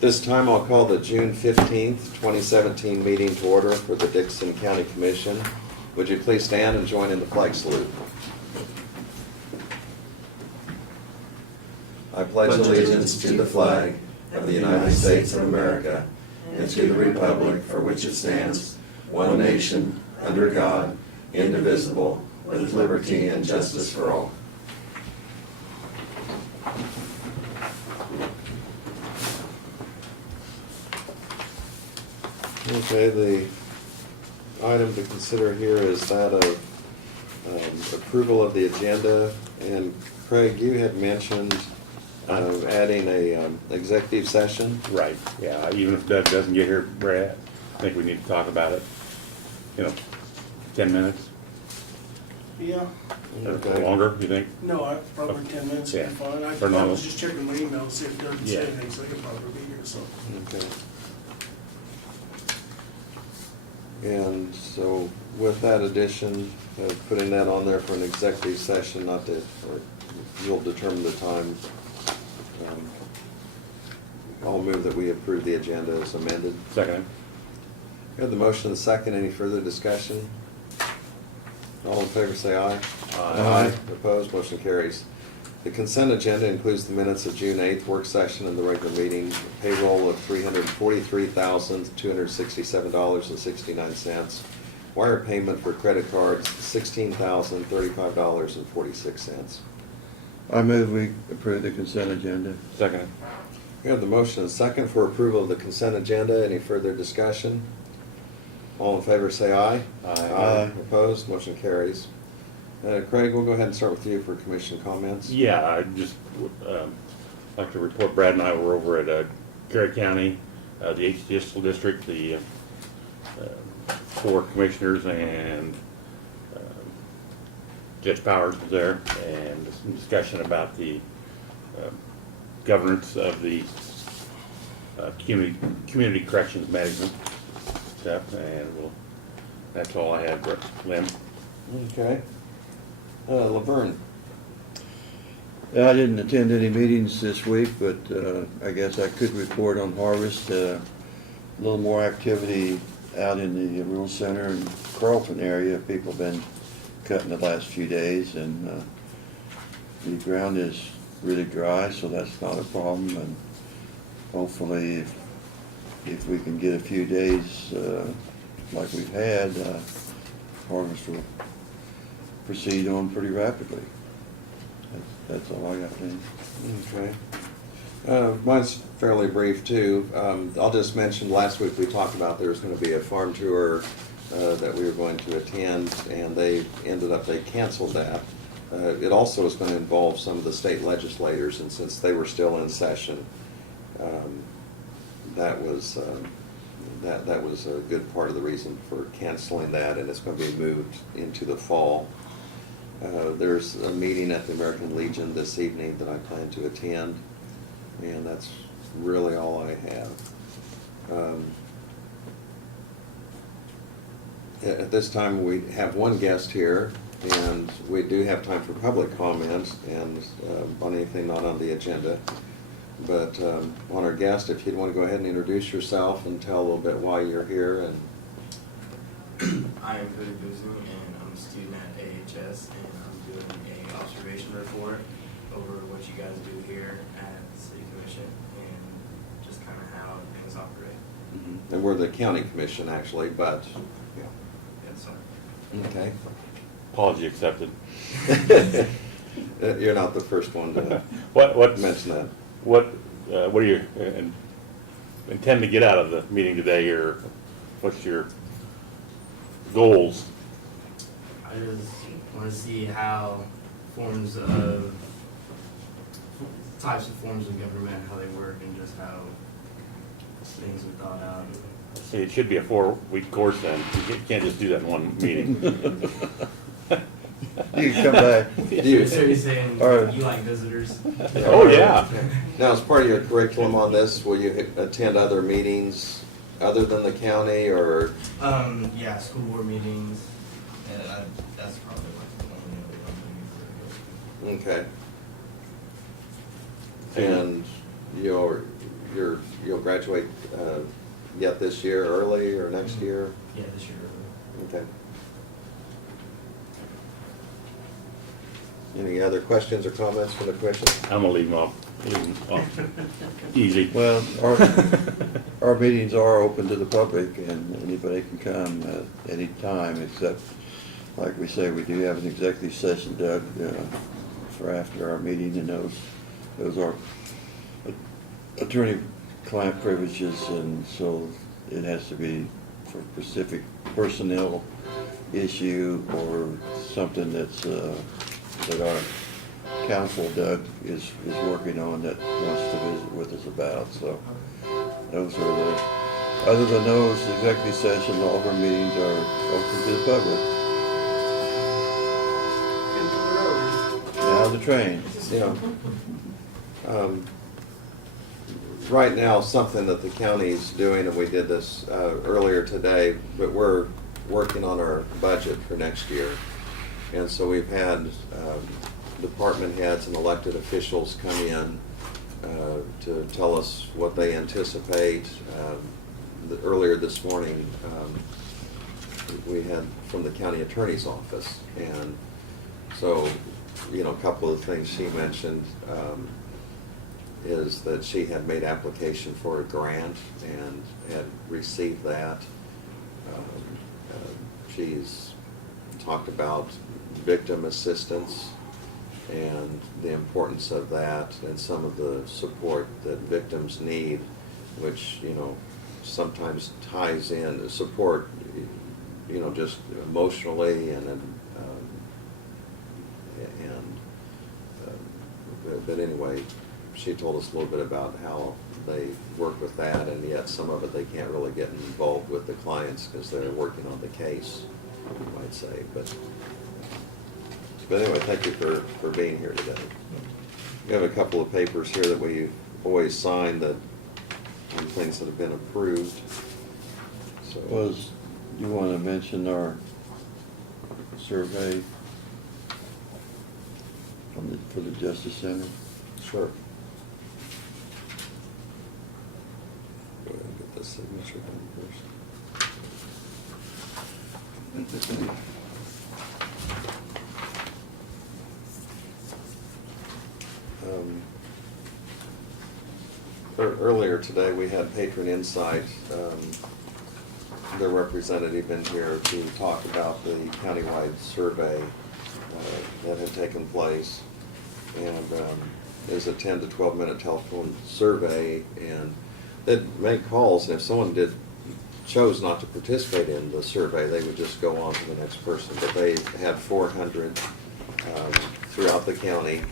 At this time, I'll call the June 15th, 2017 meeting to order for the Dixon County Commission. Would you please stand and join in the flag salute? I pledge allegiance to the flag of the United States of America and to the republic for which it stands, one nation, under God, indivisible, with liberty and justice for all. Okay, the item to consider here is that of approval of the agenda. And Craig, you had mentioned adding a executive session. Right, yeah, even if Doug doesn't get here, Brad, I think we need to talk about it. 10 minutes, Yeah, or Okay. longer, you think? no, probably 10 minutes would be Yeah. fine. I For now. was just checking my email to see if Doug Yeah. said anything, so he'll probably be here, so. Okay. And so with that addition, putting that on there for an executive session, not to, or you'll determine the time. I'll move that we approve the agenda as amended. Second, We have the motion and the second. Any further discussion? All in favor say aye. Aye. Opposed, motion carries. The consent agenda includes the minutes of June 8th work session and the regular meeting, payroll of $343,267.69, wire payment for credit cards, $16,035.46. I move we approve the consent agenda. second, We have the motion and second for approval of the consent agenda. Any further discussion? All in favor say aye. Aye. Opposed, motion carries. Craig, we'll go ahead and start with you for commission comments. yeah, I just would like to report Brad and I were over at Cary County, the 8th Judicial District, the 4 commissioners and Judge Powers was there, and some discussion about the governance of the community corrections management stuff, and that's all I had, Lynn. Okay. Laverne. I didn't attend any meetings this week, but I guess I could report on harvest. A little more activity out in the rural center and Carlton area. People have been cutting the last few days, and the ground is really dry, so that's not a problem. And hopefully, if we can get a few days like we've had, harvest will proceed on pretty rapidly. That's all I got, Dan. Okay. Mine's fairly brief too. I'll just mention, last week we talked about there was going to be a farm tour that we were going to attend, and they canceled that. It also is going to involve some of the state legislators, and since they were still in session, that was a good part of the reason for canceling that, and it's going to be moved into the fall. There's a meeting at the American Legion this evening that I plan to attend, and that's really all I have. At this time, we have one guest here, and we do have time for public comments and on anything not on the agenda. But on our guest, if you'd want to go ahead and introduce yourself and tell a little bit why you're here. And I am Cody Boozing, and I'm a student at AHS, and I'm doing an observation report over what you guys do here at the City Commission and just kind of how things operate. and we're the county commission actually, but yeah. Yes, sir. Okay. Apology accepted. You're not the first one to What mention that. What do you intend to get out of the meeting today, or what's your goals? I just want to see how types of forms of government, how they work, and just how things are thought out. See, it should be a 4-week course then. You can't just do that in one meeting. You can come back. So you're saying All right. you like visitors? Oh, yeah. Now, as part of your curriculum on this, will you attend other meetings other than the county, or? Yeah, school board meetings. That's probably like the only other one. Okay. And you'll graduate yet this year, early, or next year? Yeah, this year. Okay. Any other questions or comments from the commission? I'm gonna leave them off. Easy. Well, our meetings are open to the public and anybody can come at any time, except, like we say, we do have an executive session, Doug, for after our meeting, and those are attorney-client privileges, and so it has to be for specific personnel issue or something that's, that our counsel, Doug, is working on, that wants to visit with us about, so those are the, other than those, the executive session, all of our meetings are open to the public. Into the road. Now the train. Right now, something that the county's doing, and we did this earlier today, but we're working on our budget for next year. And so we've had department heads and elected officials come in to tell us what they anticipate. Earlier this morning, we had from the county attorney's office. And so, a couple of things she mentioned is that she had made application for a grant and had received that. She's talked about victim assistance and the importance of that and some of the support that victims need, which, sometimes ties in support, just emotionally but anyway, she told us a little bit about how they work with that, and yet some of it they can't really get involved with the clients because they're working on the case, you might say. But anyway, thank you for being here today. We have a couple of papers here that we've always signed that on things that have been approved. So You want to mention our survey for the Justice Center? sure. Go ahead and get this signature done first. Earlier today, we had Patron Insight, their representative in here to talk about the countywide survey that had taken place. And it was a 10 to 12 minute telephone survey, and they'd make calls, and if someone chose not to participate in the survey, they would just go on to the next person. But they had 400 throughout the county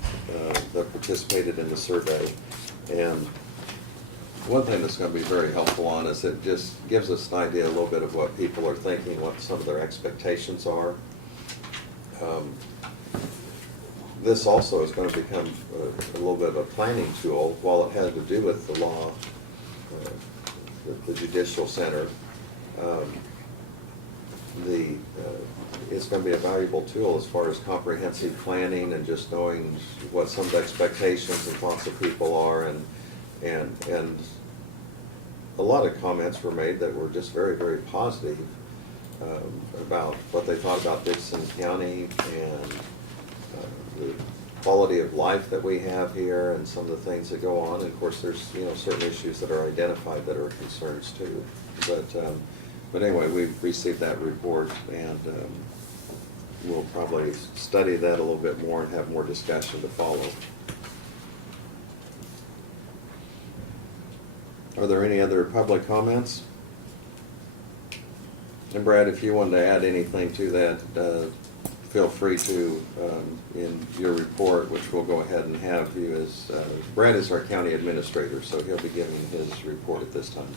that participated in the survey. And one thing that's going to be very helpful on is it just gives us an idea a little bit of what people are thinking, what some of their expectations are. This also is going to become a little bit of a planning tool. While it had to do with the law, the judicial center, it's going to be a valuable tool as far as comprehensive planning and just knowing what some of the expectations and thoughts of people are, and a lot of comments were made that were just very, very positive about what they thought about Dixon County and the quality of life that we have here and some of the things that go on. And of course, there's certain issues that are identified that are concerns too. But anyway, we've received that report, and we'll probably study that a little bit more and have more discussion to follow. Are there any other public comments? And Brad, if you wanted to add anything to that, feel free to in your report, which we'll go ahead and have you as, Brad is our county administrator, so he'll be giving his report at this time.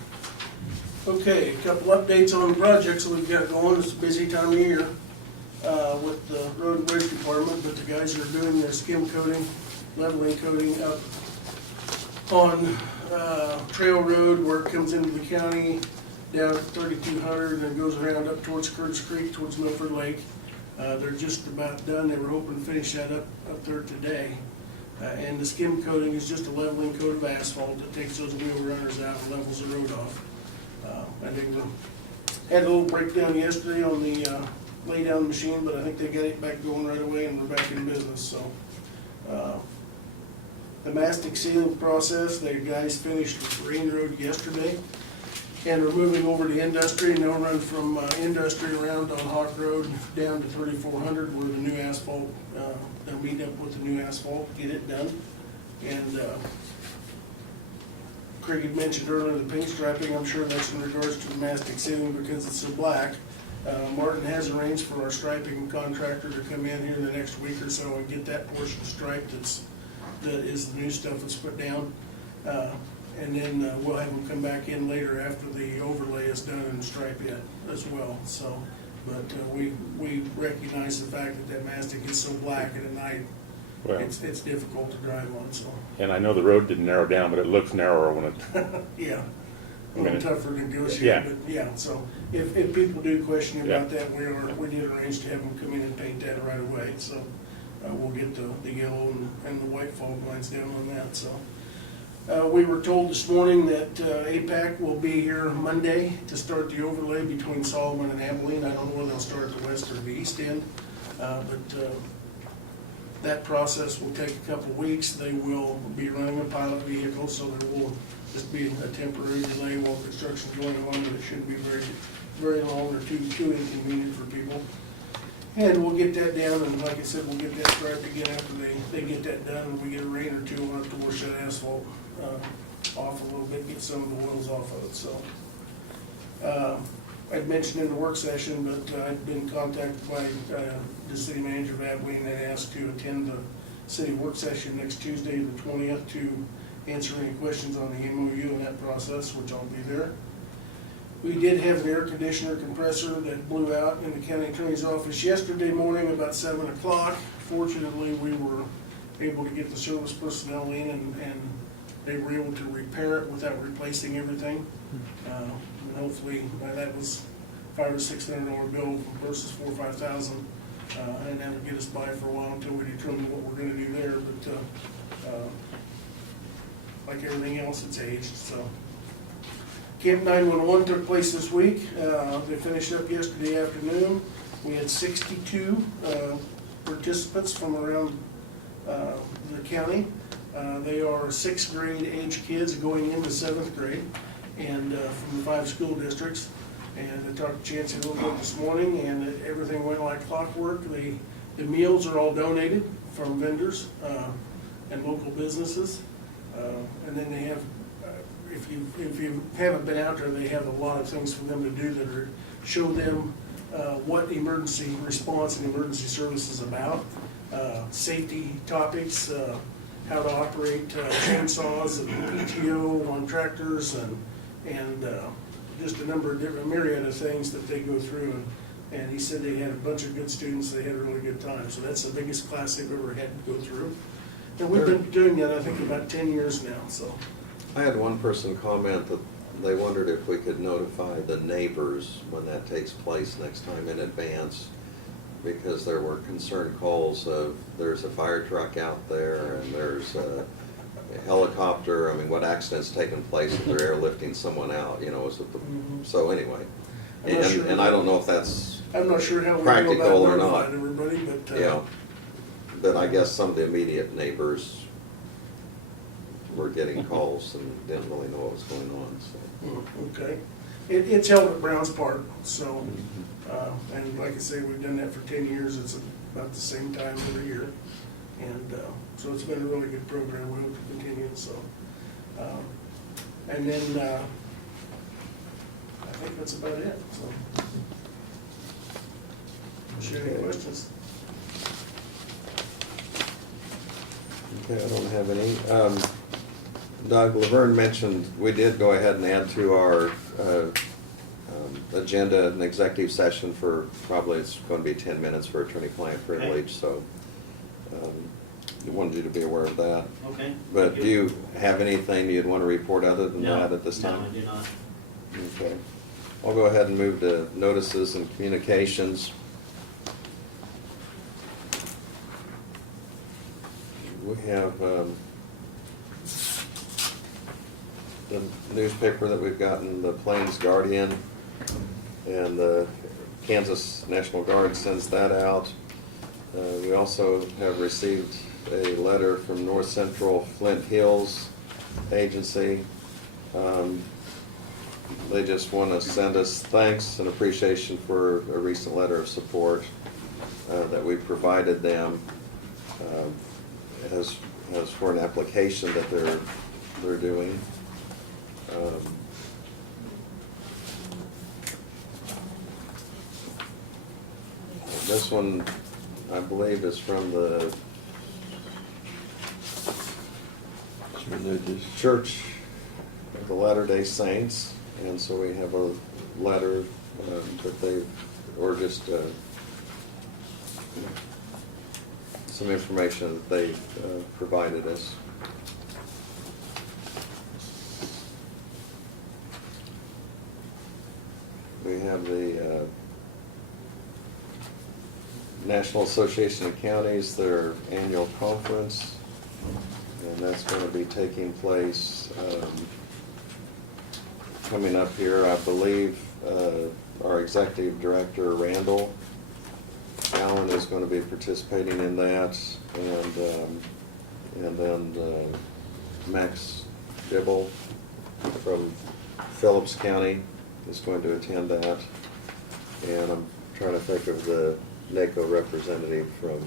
Okay, a couple updates on the projects that we've got going. It's a busy time of year with the road and bridge department, but the guys are doing the skim coating, leveling coating up on Trail Road where it comes into the county, down at 3200 and then goes around up towards Kurtz Creek, towards Milford Lake. They're just about done. They were hoping to finish that up there today. And the skim coating is just a leveling coat of asphalt that takes those wheel runners out and levels the road off. And they had a little breakdown yesterday on the lay down machine, but I think they got it back going right away and we're back in business, so. The mastic sealing process, the guys finished Rain Road yesterday. And we're moving over to Industry, and they'll run from Industry around on Hawk Road down to 3400 where the new asphalt, they'll meet up with the new asphalt, get it done. And Craig had mentioned earlier the paint striping, I'm sure that's in regards to the mastic sealing because it's so black. Martin has arranged for our striping contractor to come in here in the next week or so and get that portion striped that is the new stuff that's put down. And then we'll have them come back in later after the overlay is done and stripe it as well. So, but we recognize the fact that that mastic is so black and at night, Well, it's difficult to drive on, so. and I know the road didn't narrow down, but it looks narrower when it, Yeah, a little Okay. tougher to negotiate, Yeah. but yeah, so if people do question about that, we did arrange to have them come in and paint that right away, so we'll get the yellow and the white fog lines down on that, so. We were told this morning that APAC will be here Monday to start the overlay between Solomon and Abilene. I don't know whether they'll start at the west or the east end, but that process will take a couple of weeks. They will be running a pilot vehicle, so there will just be a temporary delay while construction's going on, but it shouldn't be very long or too inconvenient for people. And we'll get that down, and like I said, we'll get that striped again after they get that done, and we get a rain or two, we'll have to wash that asphalt off a little bit, get some of the oils off of it, so. I'd mentioned in the work session, but I've been contacted by the city manager of Abilene and asked to attend the city work session next Tuesday, the 20th, to answer any questions on the MOU and that process, which I'll be there. We did have an air conditioner compressor that blew out in the county attorney's office yesterday morning about 7 o'clock. Fortunately, we were able to get the service personnel in and they were able to repair it without replacing everything. And hopefully, that was $500 or $600 bill versus $4,000 or $5,000. And that'll get us by for a while until we determine what we're gonna do there, but like everything else, it's aged, so. Camp 911 took place this week. They finished up yesterday afternoon. We had 62 participants from around the county. They are 6th grade age kids going into 7th grade and from the 5 school districts. And I talked to Chancey a little bit this morning and everything went like clockwork. The meals are all donated from vendors and local businesses. And then they have if you haven't been out there, they have a lot of things for them to do that are show them what emergency response and emergency service is about, safety topics, how to operate chainsaws and PTO on tractors, and just a number of different myriad of things that they go through. And he said they had a bunch of good students. They had a really good time. So that's the biggest class they've ever had to go through. And we've been doing that, I think, about 10 years now. So. I had one person comment that they wondered if we could notify the neighbors when that takes place next time in advance, because there were concerned calls of there's a fire truck out there and there's a helicopter. I mean, what accident's taken place if they're airlifting someone out, you know, is it the, so anyway. I'm not sure. And I don't know if that's I'm not sure how we go practical about or not. notifying everybody, but. Yeah, but I guess some of the immediate neighbors were getting calls and didn't really know what was going on, so. Okay. It's held at Browns Park, so, and like I say, we've done that for 10 years. It's about the same time every year. And so it's been a really good program. We hope to continue, so. And then I think that's about it, so. Sure, any questions? Okay, I don't have any. Doug, Laverne mentioned we did go ahead and add to our agenda an executive session for probably it's going to be 10 minutes for attorney-client privilege, so wanted you to be aware of that. Okay. But do you have anything you'd want to report other than that at this time? No, I do not. Okay. I'll go ahead and move to notices and communications. we have the newspaper that we've gotten, the Plains Guardian, and the Kansas National Guard sends that out. We also have received a letter from North Central Flint Hills Agency. They just want to send us thanks and appreciation for a recent letter of support that we provided them as for an application that they're doing. This one, I believe, is from the It's religious. Church of the Latter-day Saints, and so we have a letter that they, or just some information that they provided us. We have the National Association of Counties, their annual conference, and that's going to be taking place coming up here. I believe our executive director, Randall Allen, is going to be participating in that, and then Max Dibble from Phillips County is going to attend that, and I'm trying to think of the NACO representative from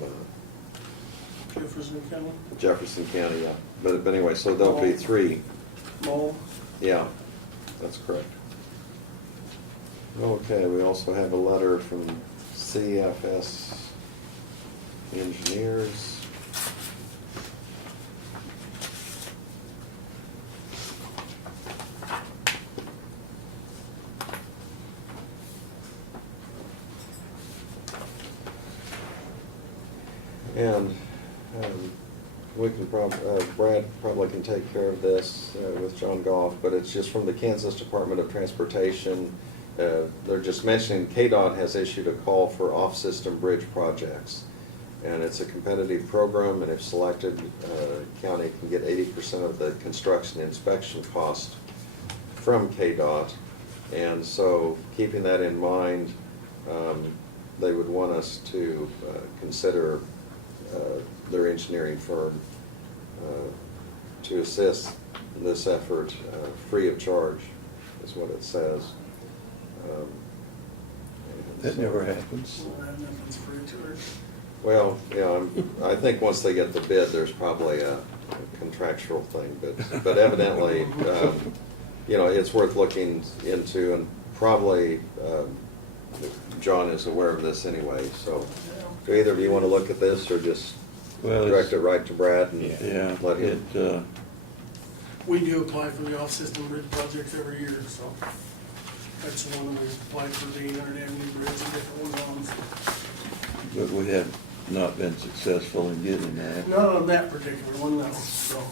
Jefferson County, Jefferson County, yeah. But anyway, so there'll be three. Mall. Yeah, that's correct. Okay, we also have a letter from CFS Engineers. And we can Brad probably can take care of this with John Goff, but it's just from the Kansas Department of Transportation. They're just mentioning KDOT has issued a call for off-system bridge projects. And it's a competitive program, and if selected, county can get 80% of the construction inspection cost from KDOT. And so, keeping that in mind, they would want us to consider their engineering firm to assist in this effort free of charge, is what it says. And That so- never happens. Well, that nothing's free to her. Well, yeah, I think once they get the bid, there's probably a contractual thing, but evidently, you know, it's worth looking into, and probably John is aware of this anyway, so do either of you want to look at this, or just Well, direct it it's- right to Brad and Yeah, let him? We do apply for the off-system bridge projects every year, so that's the one that we applied for the 800 Avenue Bridge and different ones on. but we have not been successful in getting that. Not on that particular one, no, so.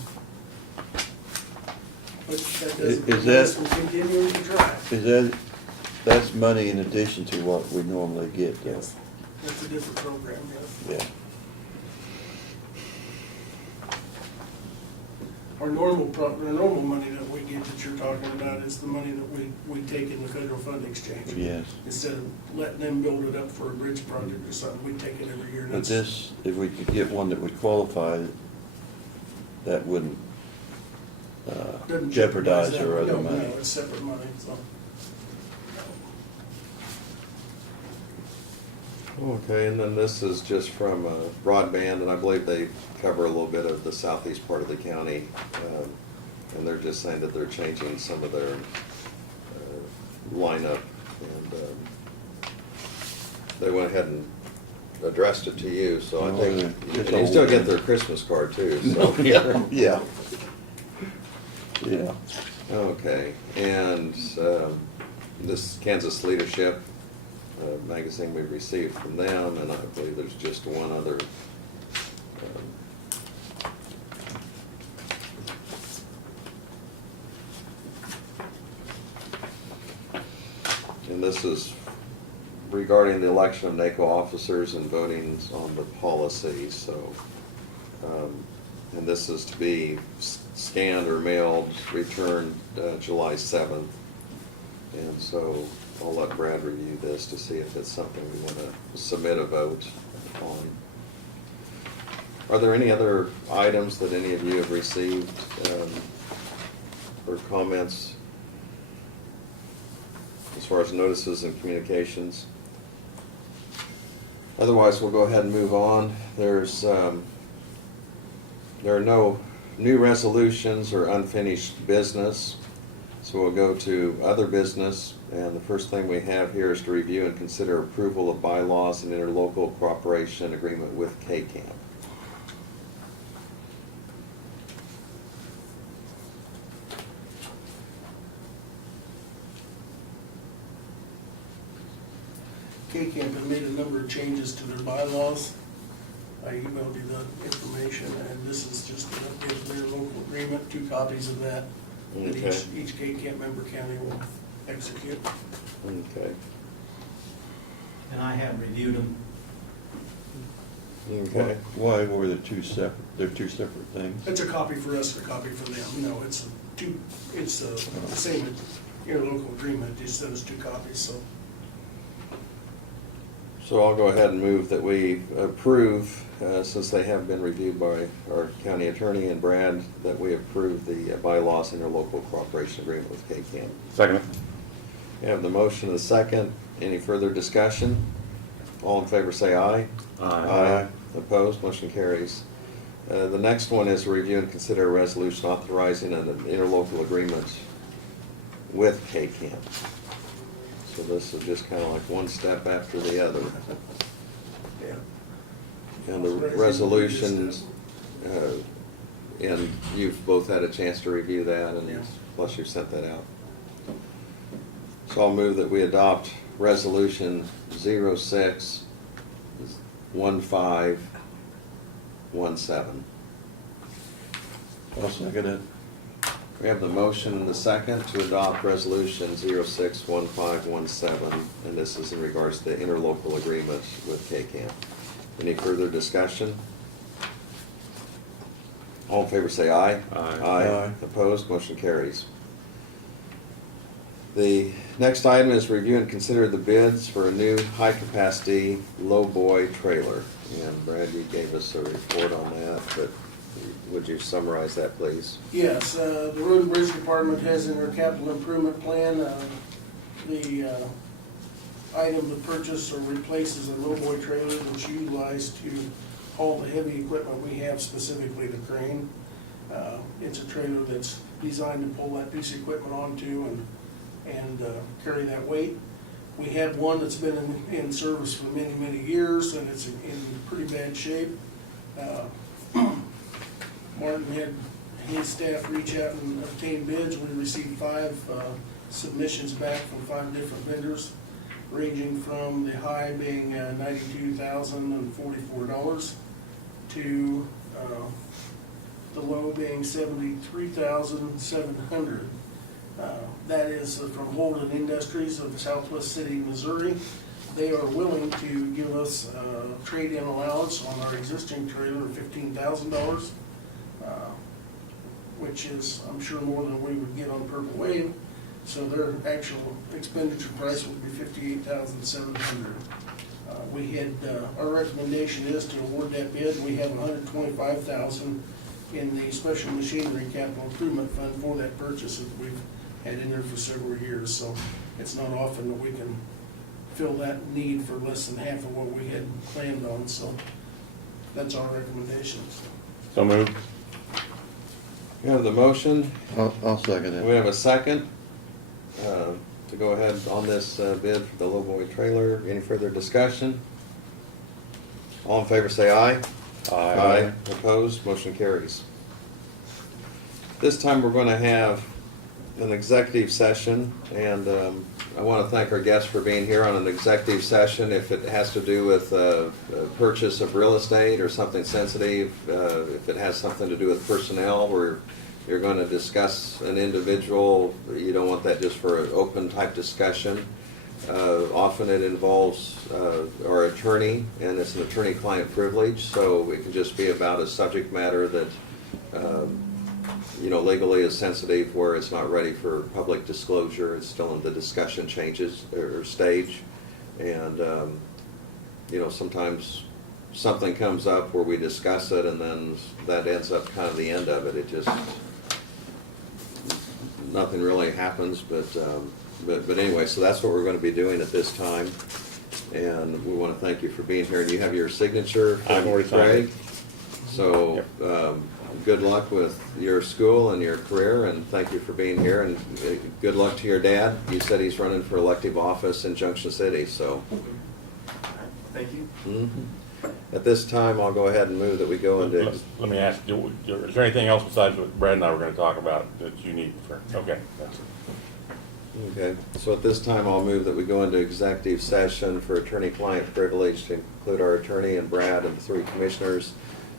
But that doesn't Is prevent that- us from continuing to try. Is that's money in addition to what we normally get, though? Yes, that's a different program, yes. Yeah. Our normal money that we get that you're talking about is the money that we take in the federal fund exchange. Yes. Instead of letting them build it up for a bridge project or something, we take it every year. and But that's- this, if we could get one that would qualify, that wouldn't doesn't jeopardize that. our other No, money. No, it's separate money, so. Okay, and then this is just from broadband, and I believe they cover a little bit of the southeast part of the county. And they're just saying that they're changing some of their lineup, and they went ahead and addressed it to you, so I Oh, think, yeah. and you still get their Christmas card too, so. Yeah. Yeah. Okay, and this Kansas Leadership magazine we received from them, and I believe there's just one other. And this is regarding the election of NACO officers and voting on the policy, so And this is to be scanned or mailed, returned July 7th. And so I'll let Brad review this to see if it's something we want to submit a vote on. Are there any other items that any of you have received or comments as far as notices and communications? Otherwise, we'll go ahead and move on. There are no new resolutions or unfinished business, so we'll go to other business. And the first thing we have here is to review and consider approval of bylaws and interlocal cooperation agreement with K-Camp. K-Camp had made a number of changes to their bylaws. I emailed you the information, and this is just an update of their local agreement, 2 copies of that. That Okay. each K-Camp member county will execute. Okay. And I have reviewed them. Okay. Why were the two separate, they're two separate things? It's a copy for us and a copy for them. You know, it's the same interlocal agreement, just sent us 2 copies, so. So I'll go ahead and move that we approve, since they have been reviewed by our county attorney and Brad, that we approve the bylaws interlocal cooperation agreement with K-Camp. Second. We have the motion and the second. Any further discussion? All in favor say aye. Aye. Opposed, motion carries. The next one is review and consider a resolution authorizing an interlocal agreement with K-Camp. So this is just kind of like one step after the other. Yeah. And the resolutions, and you've both had a chance to review that, and Yes. plus you've sent that out. So I'll move that we adopt resolution 06-1517. I'll second it. We have the motion and the second to adopt resolution 06-1517, and this is in regards to the interlocal agreement with K-Camp. Any further discussion? All in favor say aye. Aye. Aye. Opposed, motion carries. The next item is review and consider the bids for a new high-capacity lowboy trailer. And Brad, you gave us a report on that, but would you summarize that, please? Yes, the Road and Bridge Department has in their capital improvement plan, the item to purchase or replaces a lowboy trailer which you utilize to haul the heavy equipment we have, specifically the crane. It's a trailer that's designed to pull that piece of equipment onto and carry that weight. We have one that's been in service for many, many years, and it's in pretty bad shape. Martin had his staff reach out and obtain bids. We received 5 submissions back from 5 different vendors, ranging from the high being $92,044 to the low being $73,700. That is from Holden Industries of Southwest City, Missouri. They are willing to give us a trade-in allowance on our existing trailer of $15,000. Which is, I'm sure, more than we would get on Purple Wave. So their actual expenditure price would be $58,700. We had, our recommendation is to award that bid. We have $125,000 in the special machinery capital improvement fund for that purchase that we've had in there for several years. So it's not often that we can fill that need for less than half of what we had planned on. So that's our recommendations. So moved. We have the motion. I'll second We it. have a second to go ahead on this bid for the lowboy trailer. Any further discussion? All in favor say aye. Opposed, motion carries. This time we're going to have an executive session, and I want to thank our guests for being here on an executive session. If it has to do with purchase of real estate or something sensitive, if it has something to do with personnel, where you're going to discuss an individual, you don't want that just for an open type discussion. Often it involves our attorney, and it's an attorney-client privilege, so it can just be about a subject matter that you know, legally is sensitive where it's not ready for public disclosure. It's still in the discussion changes or stage. And, you know, sometimes something comes up where we discuss it and then that ends up kind of the end of it. It just, nothing really happens, but anyway, so that's what we're going to be doing at this time. And we want to thank you for being here. And you have your signature from I've already signed Craig. it. So, good luck with your school and your career, and thank you for being here, and good luck to your dad. You said he's running for elective office in Junction City, so. Thank you. mhm. At this time, I'll go ahead and move that we go into, Let me ask, is there anything else besides what Brad and I were gonna talk about that you need for, okay, that's it. okay, so at this time, I'll move that we go into executive session for attorney-client privilege to include our attorney and Brad and the 3 commissioners.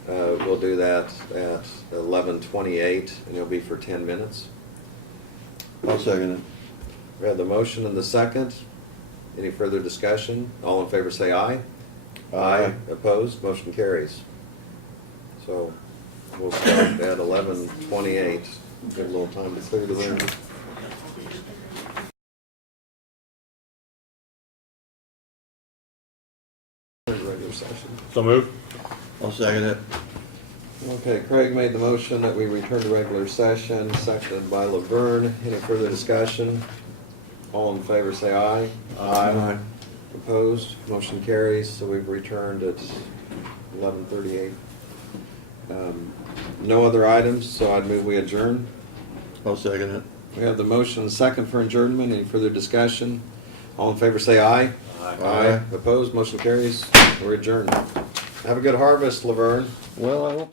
We'll do that at 11:28, and it'll be for 10 minutes. I'll second it. We have the motion and the second. Any further discussion? All in favor say aye. Aye. Opposed? Motion carries. So we'll start at 11:28. Give a little time to clear the room. Regular session. So move? I'll second it. Okay, Craig made the motion that we return to regular session, seconded by Laverne. Any further discussion? All in favor say aye. Aye. Opposed? Motion carries, so we've returned at 11:38. No other items, so I'd move we adjourn. I'll second it. We have the motion and second for adjournment. Any further discussion? All in favor say aye. Aye. Opposed? Motion carries. We're adjourned. Have a good harvest, Laverne. Well, I hope so.